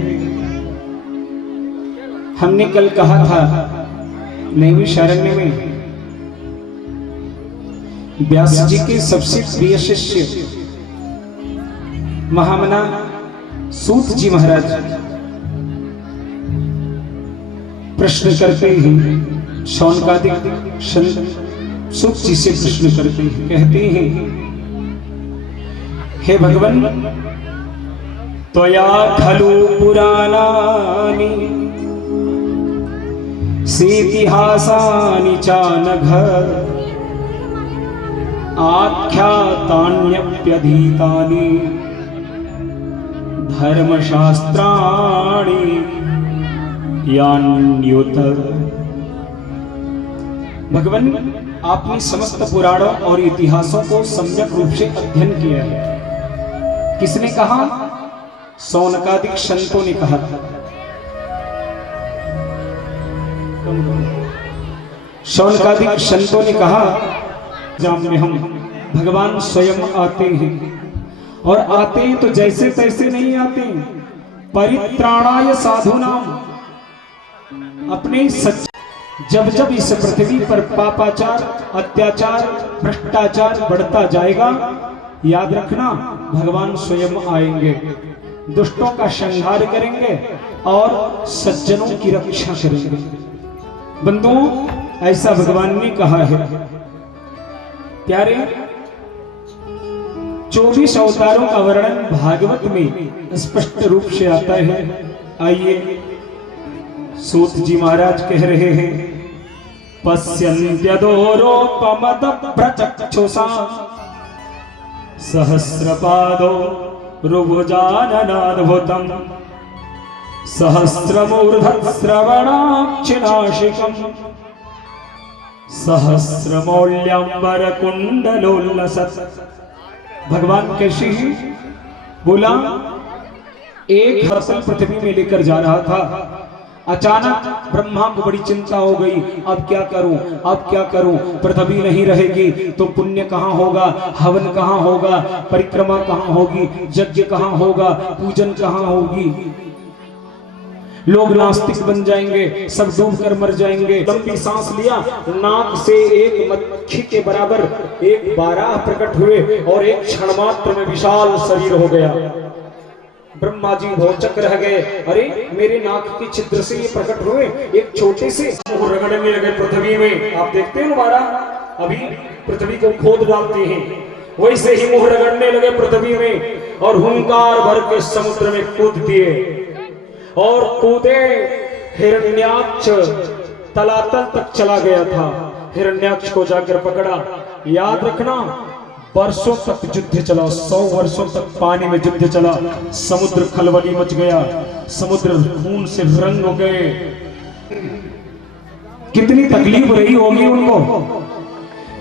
हमने कल कहा था नैमिषारण्य में व्यास जी के सबसे प्रिय शिष्य महामना सूत जी महाराज प्रश्न करते ही शौनकादिक सूत जी से प्रश्न करते हैं, कहते हैं हे भगवान त्वया खलु पुराणानि सेतिहासानि चानघ आख्यातान्यप्यधीतानि धर्मशास्त्राणि यान्युत। भगवान आपने समस्त पुराणों और इतिहासों को सम्यक रूप से अध्ययन किया है। किसने कहा? शौनकादिक संतों ने कहा। शौनकादिक संतों ने कहा जाम में हम भगवान स्वयं आते हैं, और आते हैं तो जैसे तैसे नहीं आते, परित्राणाय साधूनाम, अपने सच। जब जब इस पृथ्वी पर पापाचार अत्याचार भ्रष्टाचार बढ़ता जाएगा, याद रखना भगवान स्वयं आएंगे, दुष्टों का संहार करेंगे और सज्जनों की रक्षा करेंगे। बंधुओं, ऐसा भगवान ने कहा है। प्यारे 24 अवतारों का वर्णन भागवत में स्पष्ट रूप से आता है। आइए सूत जी महाराज कह रहे हैं, पश्यन्त्यदोरोपमद प्रचक्षुषा सहस्रपादो रुभुजाननाद्भुतम् सहस्रमूर्धश्रवणाक्षिनाशिकम् सहस्रमौल्यंबरकुंडलोल्लसत्। भगवान कैसे ही बोला, एक फसल पृथ्वी में लेकर जा रहा था। अचानक ब्रह्मा को बड़ी चिंता हो गई, अब क्या करूं, अब क्या करूं, पृथ्वी नहीं रहेगी तो पुण्य कहां होगा, हवन कहां होगा, परिक्रमा कहां होगी, यज्ञ कहां होगा, पूजन कहां होगी। लोग नास्तिक बन जाएंगे, सब डूब कर मर जाएंगे। लंबी सांस लिया, नाक से एक मक्खी के बराबर एक बारह प्रकट हुए और एक क्षण मात्र में विशाल शरीर हो गया। ब्रह्मा जी भौचक रह गए, अरे मेरे नाक के छिद्र से ये प्रकट हुए, एक छोटे से मुंह रगड़ने लगे पृथ्वी में। आप देखते हैं हमारा अभी पृथ्वी को खोद डालते हैं, वैसे ही मुंह रगड़ने लगे पृथ्वी में और हुंकार भर के समुद्र में कूद दिए। और कूदे, हिरण्याक्ष तलातल तक चला गया था। हिरण्याक्ष को जाकर पकड़ा। याद रखना, वर्षों तक युद्ध चला, 100 वर्षों तक पानी में युद्ध चला। समुद्र खलबली मच गया, समुद्र खून से रंग हो गए। कितनी तकलीफ रही होगी उनको।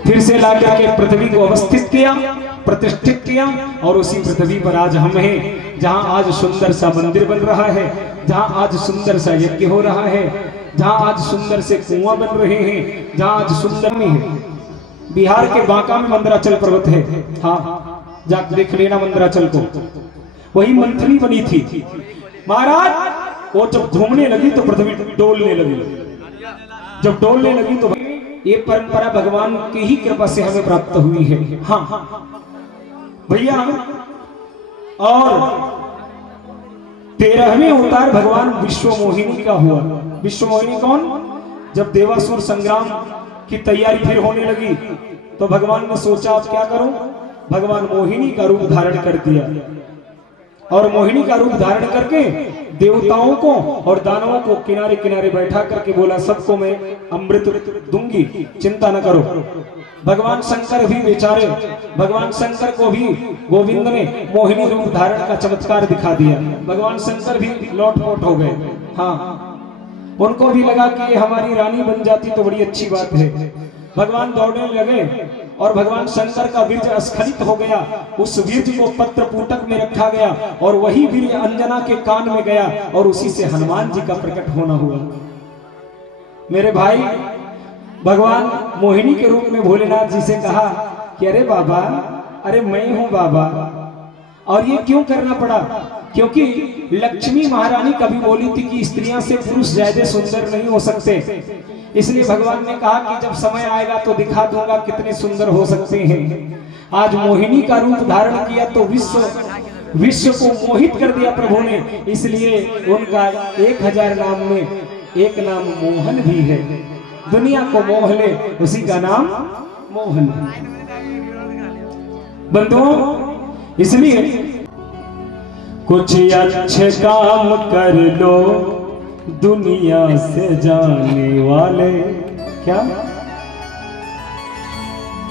फिर से लाकर के पृथ्वी को अवस्थित किया, प्रतिष्ठित किया, और उसी पृथ्वी पर आज हम हैं, जहां आज सुंदर सा मंदिर बन रहा है, जहां आज सुंदर सा यज्ञ हो रहा है, जहां आज सुंदर से कुआं बन रहे हैं, जहां आज सुंदर में है। बिहार के बांका में मंदराचल पर्वत है, हाँ जाकर देख लेना मंदराचल को। वही मंथली बनी थी महाराज। वो जब घूमने लगी तो पृथ्वी डोलने लगी। जब डोलने लगी तो ये परंपरा भगवान की ही कृपा से हमें प्राप्त हुई है। हाँ भैया, और 13वें अवतार भगवान विश्व मोहिनी का हुआ। विश्व मोहिनी कौन? जब देवासुर संग्राम की तैयारी फिर होने लगी तो भगवान ने सोचा अब क्या करूं, भगवान मोहिनी का रूप धारण कर दिया और मोहिनी का रूप धारण करके देवताओं को और दानवों को किनारे किनारे बैठा करके बोला सबको मैं अमृत दूंगी, चिंता न करो। भगवान शंकर भी बेचारे, भगवान शंकर को भी गोविंद ने मोहिनी रूप धारण का चमत्कार दिखा दिया। भगवान शंकर भी लौटपोट हो गए। हाँ, उनको भी लगा कि ये हमारी रानी बन जाती तो बड़ी अच्छी बात है। भगवान दौड़ने लगे और भगवान शंकर का वीर्य अस्खलित हो गया। उस वीर्य को पत्र पुटक में रखा गया और वही वीर्य अंजना के कान में गया और उसी से हनुमान जी का प्रकट होना हुआ। मेरे भाई, भगवान मोहिनी के रूप में भोलेनाथ जी से कहा कि अरे बाबा, अरे मैं हूं बाबा। और ये क्यों करना पड़ा? क्योंकि लक्ष्मी महारानी कभी बोली थी कि स्त्रियां से पुरुष ज्यादा सुंदर नहीं हो सकते। इसलिए भगवान ने कहा कि जब समय आएगा तो दिखा दूंगा कितने सुंदर हो सकते हैं। आज मोहिनी का रूप धारण किया तो विश्व को मोहित कर दिया प्रभु ने। इसलिए उनका 1000 नाम में एक नाम मोहन भी है। दुनिया को मोह ले, उसी का नाम मोहन है। बंधुओं, इसलिए कुछ अच्छे काम कर लो दुनिया से जाने वाले। क्या?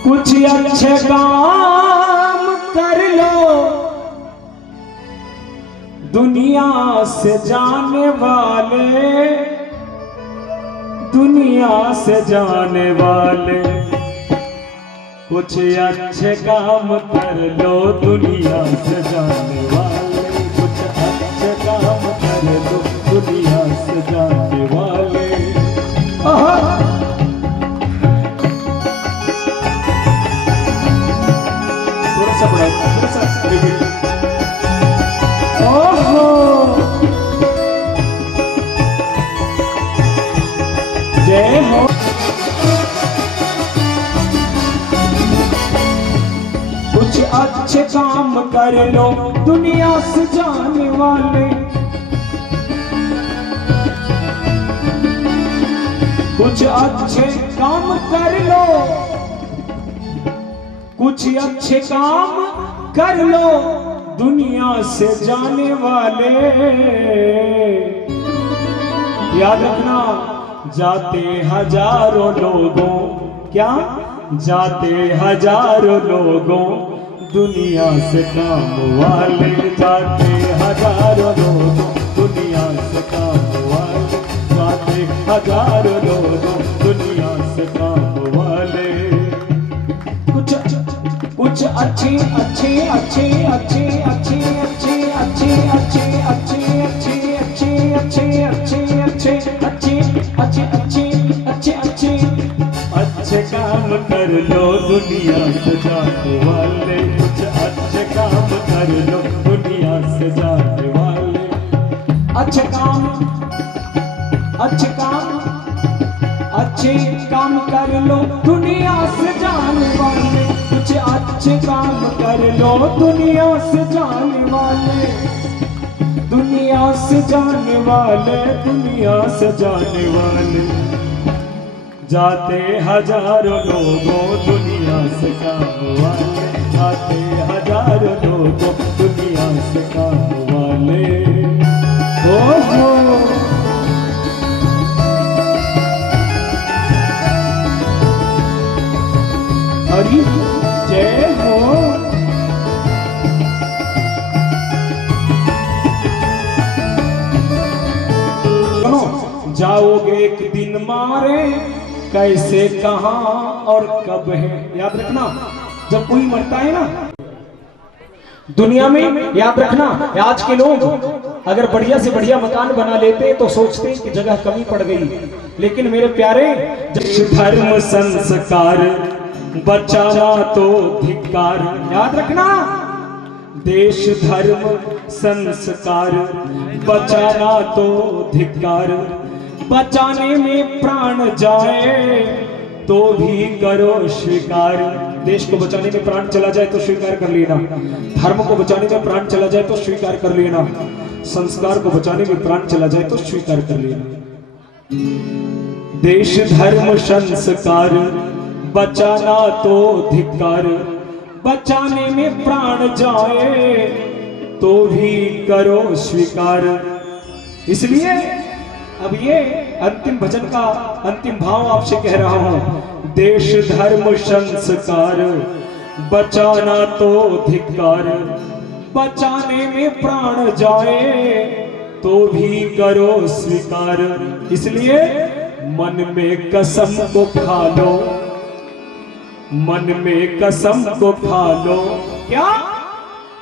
कुछ अच्छे काम कर लो दुनिया से जाने वाले, दुनिया से जाने वाले। कुछ अच्छे काम कर लो दुनिया से जाने वाले, कुछ अच्छे काम कर लो दुनिया से जाने वाले। थोड़ा सा बढ़ाओ, थोड़ा सा रिपीट। ओहो, जय हो। कुछ अच्छे काम कर लो दुनिया से जाने वाले, कुछ अच्छे काम कर लो, कुछ अच्छे काम कर लो दुनिया से जाने वाले। याद रखना, जाते हजारों लोगों, क्या? जाते हजारों लोगों दुनिया से काम वाले, जाते हजारों लोगों दुनिया से काम वाले, जाते हजारों लोगों दुनिया से काम वाले। कुछ अच्छे अच्छे अच्छे अच्छे अच्छे अच्छे अच्छे अच्छे अच्छे अच्छे अच्छे अच्छे अच्छे अच्छे अच्छे अच्छे अच्छे अच्छे अच्छे काम कर लो दुनिया से जाने वाले, कुछ अच्छे काम कर लो दुनिया से जाने वाले। अच्छे काम, अच्छे काम, अच्छे काम कर लो दुनिया से जाने वाले, कुछ अच्छे काम कर लो दुनिया से जाने वाले, दुनिया से जाने वाले, दुनिया से जाने वाले। जाते हजारों लोगों दुनिया से काम वाले, जाते हजारों लोगों दुनिया से काम वाले। ओहो, हरि जय हो। जाओगे एक दिन मारे, कैसे, कहां और कब है। याद रखना, जब कोई मरता है ना दुनिया में, याद रखना आज के लोग अगर बढ़िया से बढ़िया मकान बना लेते तो सोचते कि जगह कमी पड़ गई। लेकिन मेरे प्यारे, धर्म संस्कार बचाना तो धिक्कार। याद रखना, देश धर्म संस्कार बचाना तो धिक्कार। बचाने में प्राण जाए तो भी करो स्वीकार। देश को बचाने में प्राण चला जाए तो स्वीकार कर लेना, धर्म को बचाने में प्राण चला जाए तो स्वीकार कर लेना, संस्कार को बचाने में प्राण चला जाए तो स्वीकार कर लेना। देश धर्म संस्कार बचाना तो धिक्कार, बचाने में प्राण जाए तो भी करो स्वीकार। इसलिए अब ये अंतिम भजन का अंतिम भाव आपसे कह रहा हूं। देश धर्म संस्कार बचाना तो धिक्कार, बचाने में प्राण जाए तो भी करो स्वीकार। इसलिए मन में कसम को खा लो, मन में कसम को खा लो। क्या?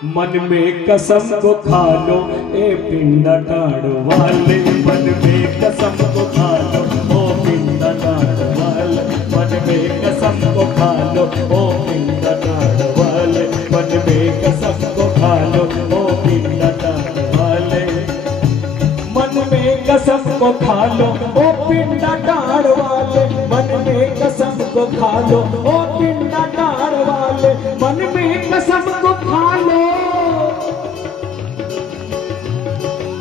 मन में कसम को खा लो ए पिंडा टाड़ वाले, मन में कसम को खा लो ओ पिंडा टाड़ वाले, मन में कसम को खा लो ओ पिंडा टाड़ वाले, मन में कसम को खा लो ओ पिंडा टाड़ वाले, मन में कसम को खा लो ओ पिंडा टाड़ वाले, मन में कसम को खा लो ओ पिंडा टाड़ वाले, मन में कसम को खा लो,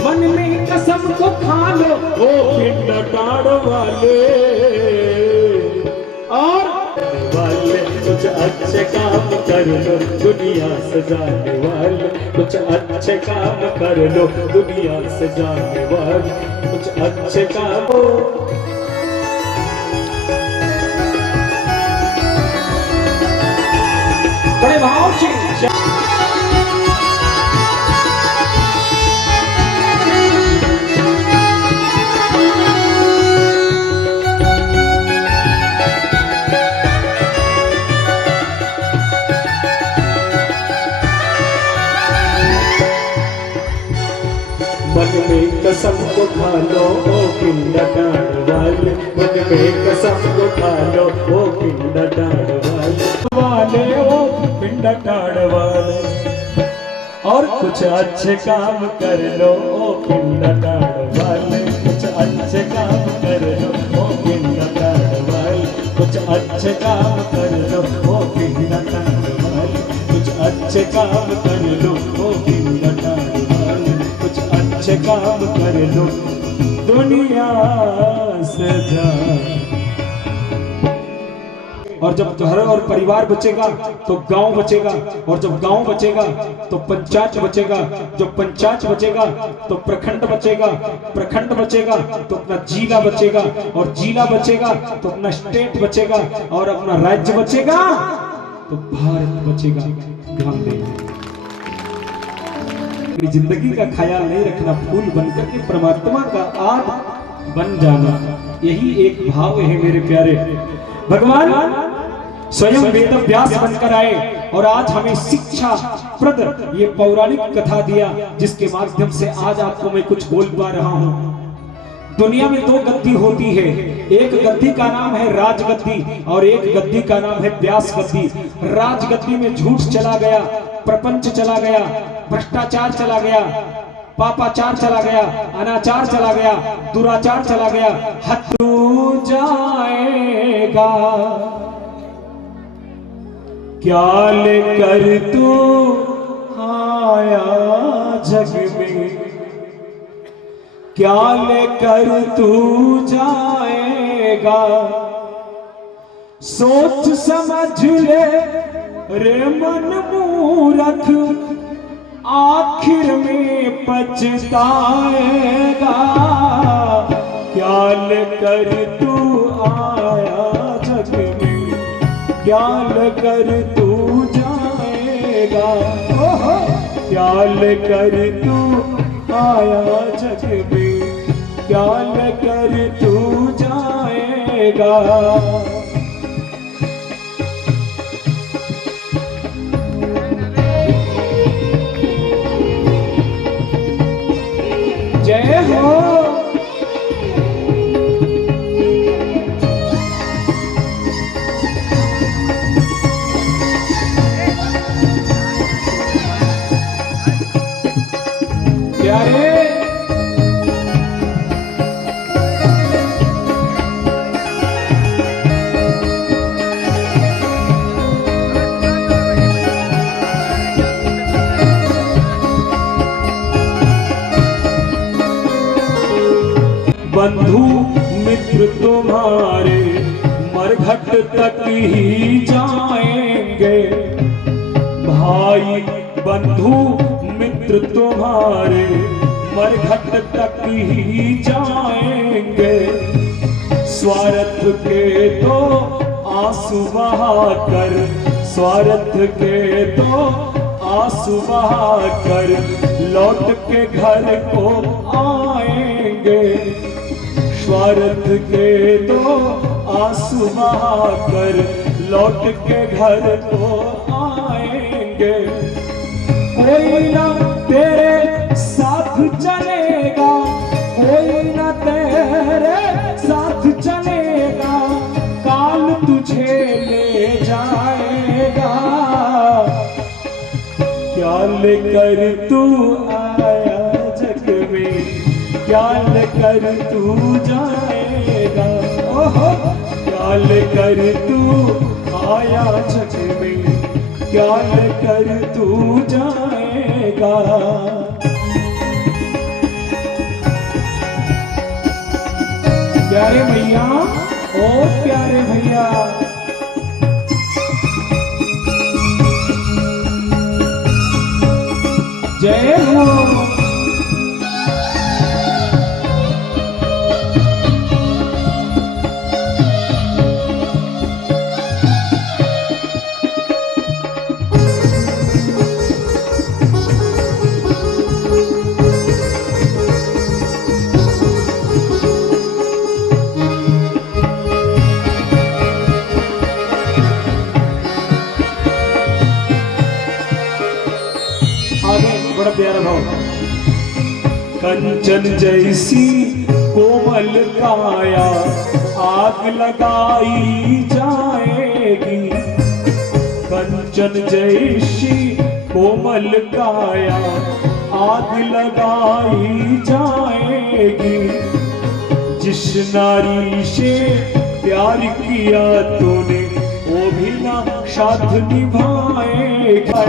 मन में कसम को खा लो ओ पिंडा टाड़ वाले। और वाले कुछ अच्छे काम कर लो दुनिया सजाने वाले, कुछ अच्छे काम कर लो दुनिया सजाने वाले, कुछ अच्छे काम। बड़े भाव से मन में कसम को खा लो ओ पिंडा टाड़ वाले, मन में कसम को खा लो ओ पिंडा टाड़ वाले ओ पिंडा टाड़ वाले। और कुछ अच्छे काम कर लो ओ पिंडा टाड़ वाले, कुछ अच्छे काम कर लो ओ पिंडा टाड़ वाले, कुछ अच्छे काम कर लो ओ पिंडा टाड़ वाले, कुछ अच्छे काम कर लो ओ पिंडा टाड़ वाले, कुछ अच्छे काम कर लो दुनिया सजा। और जब घर और परिवार बचेगा तो गांव बचेगा, और जब गांव बचेगा तो पंचायत बचेगा, जब पंचायत बचेगा तो प्रखंड बचेगा, प्रखंड बचेगा तो अपना जिला बचेगा, और जिला बचेगा तो अपना स्टेट बचेगा, और अपना राज्य बचेगा तो भारत बचेगा। ध्यान दें, जिंदगी का ख्याल नहीं रखना, फूल बनकर के परमात्मा का आग बन जाना, यही एक भाव है मेरे प्यारे। भगवान स्वयं वेद व्यास बनकर आए और आज हमें शिक्षा प्रद ये पौराणिक कथा दिया, जिसके माध्यम से आज आपको मैं कुछ बोल पा रहा हूँ। दुनिया में दो गद्दी होती है, एक गद्दी का नाम है राजगद्दी और एक गद्दी का नाम है व्यास गद्दी। राजगद्दी में झूठ चला गया, प्रपंच चला गया, भ्रष्टाचार चला गया, पापाचार चला गया, अनाचार चला गया, दुराचार चला गया। हटू जाएगा क्या लेकर तू आया जग में, क्या लेकर तू जाएगा, सोच समझ ले रे मन मूरख, आखिर में पछताएगा, क्या लेकर तू आया जग में, क्या लेकर तू जाएगा, क्या लेकर तू आया जग में, क्या लेकर तू जाएगा। जय हो। प्यारे बंधु मित्र तुम्हारे मरघट तक ही जाएंगे। भाई बंधु मित्र तुम्हारे मरघट तक ही जाएंगे। स्वार्थ के तो आंसू बहाकर, स्वार्थ के तो आंसू बहाकर लौट के घर को आएंगे। स्वार्थ के तो आंसू बहाकर लौट के घर को आएंगे। कोई ना तेरे साथ चलेगा, कोई ना तेरे साथ चलेगा, काल तुझे ले जाएगा। क्या लेकर तू आया जग में, क्या लेकर तू जाएगा। ओहो क्या लेकर तू आया जग में, क्या लेकर तू जाएगा। प्यारे भैया, ओ प्यारे भैया, जय हो। बड़ा प्यारा भाव। कंचन जैसी कोमल काया आग लगाई जाएगी। कंचन जैसी कोमल काया आग लगाई जाएगी। जिस नारी से प्यार किया तूने वो भी ना साथ निभाएगा।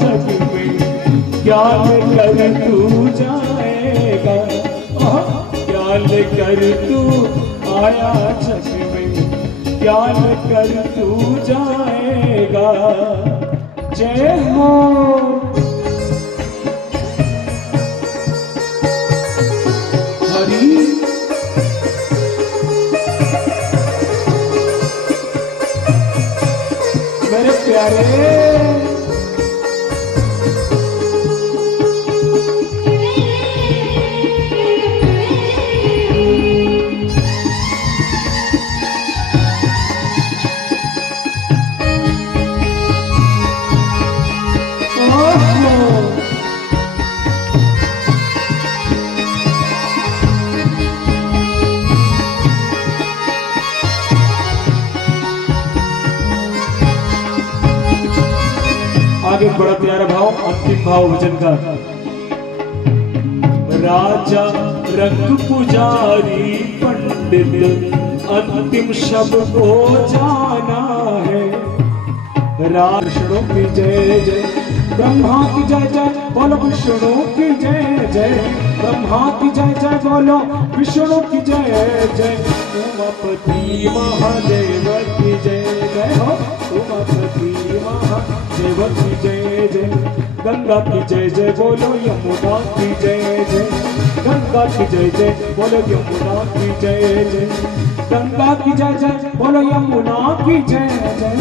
जग में क्या लेकर तू जाएगा, क्या लेकर तू आया जग में, क्या लेकर तू जाएगा। जय हो। हरी मेरे प्यारे, आगे बड़ा प्यारा भाव, अंतिम भाव भजन का। राजा रंग पुजारी पंडित अंतिम शब्द को जाना है। विष्णु की जय जय, ब्रह्मा की जय जय, बोलो विष्णु की जय जय। ब्रह्मा की जय जय, बोलो विष्णु की जय जय। उमापति महादेव की जय जय हो, उमापति महादेव की जय जय। गंगा की जय जय, बोलो यमुना की जय जय। गंगा की जय जय, बोलो यमुना की जय जय। गंगा की जय जय, बोलो यमुना की जय जय।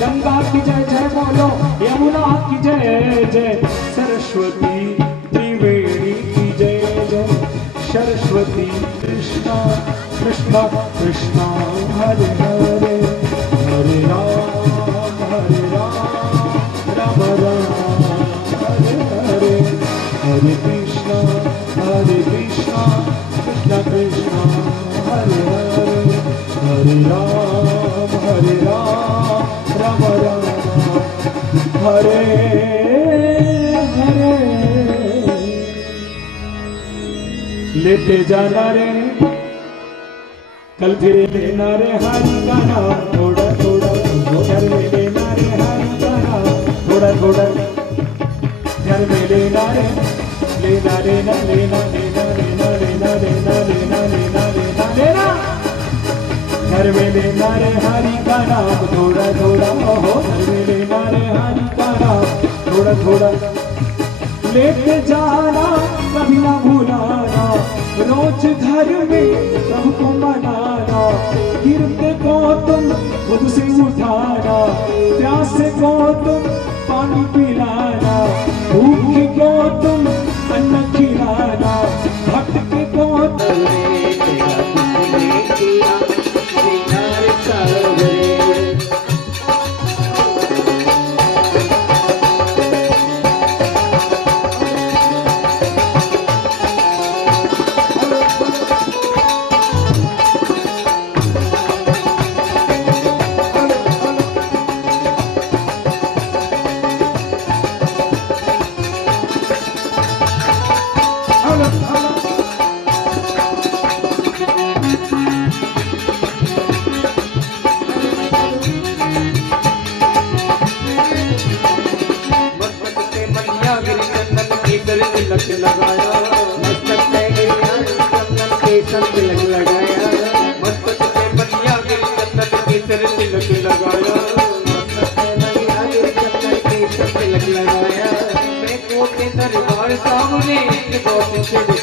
गंगा की जय जय, बोलो यमुना की जय जय। सरस्वती त्रिवेणी की जय जय। सरस्वती कृष्णा कृष्णा कृष्णा हरे हरे, हरे राम राम राम हरे हरे। हरे कृष्णा कृष्णा कृष्णा हरे हरे, हरे राम राम राम हरे हरे। लेते जाना रे, कल फिर लेना रे हरि का नाम, थोड़ा थोड़ा घर में लेना रे हरि का नाम, थोड़ा थोड़ा घर में लेना रे। लेना लेना लेना लेना लेना लेना लेना लेना लेना लेना लेना घर में लेना रे हरि का नाम थोड़ा थोड़ा, ओहो घर में लेना रे हरि का नाम थोड़ा थोड़ा, लेके जाना कभी ना भूलाना, रोज घर में सबको मनाना, गिरते को तुम खुद से उठाना, प्यासे को तुम पानी पिलाना, भूखे को तुम अन्न खिलाना, भटके को तिलक लगाया, मस्तक पे चंदन केसर तिलक लगाया, मस्तक पे बढ़िया गिर चंदन केसर तिलक लगाया, मस्तक पे बढ़िया गिर चंदन केसर तिलक लगाया, मैं को के दरबार सामने बहुत से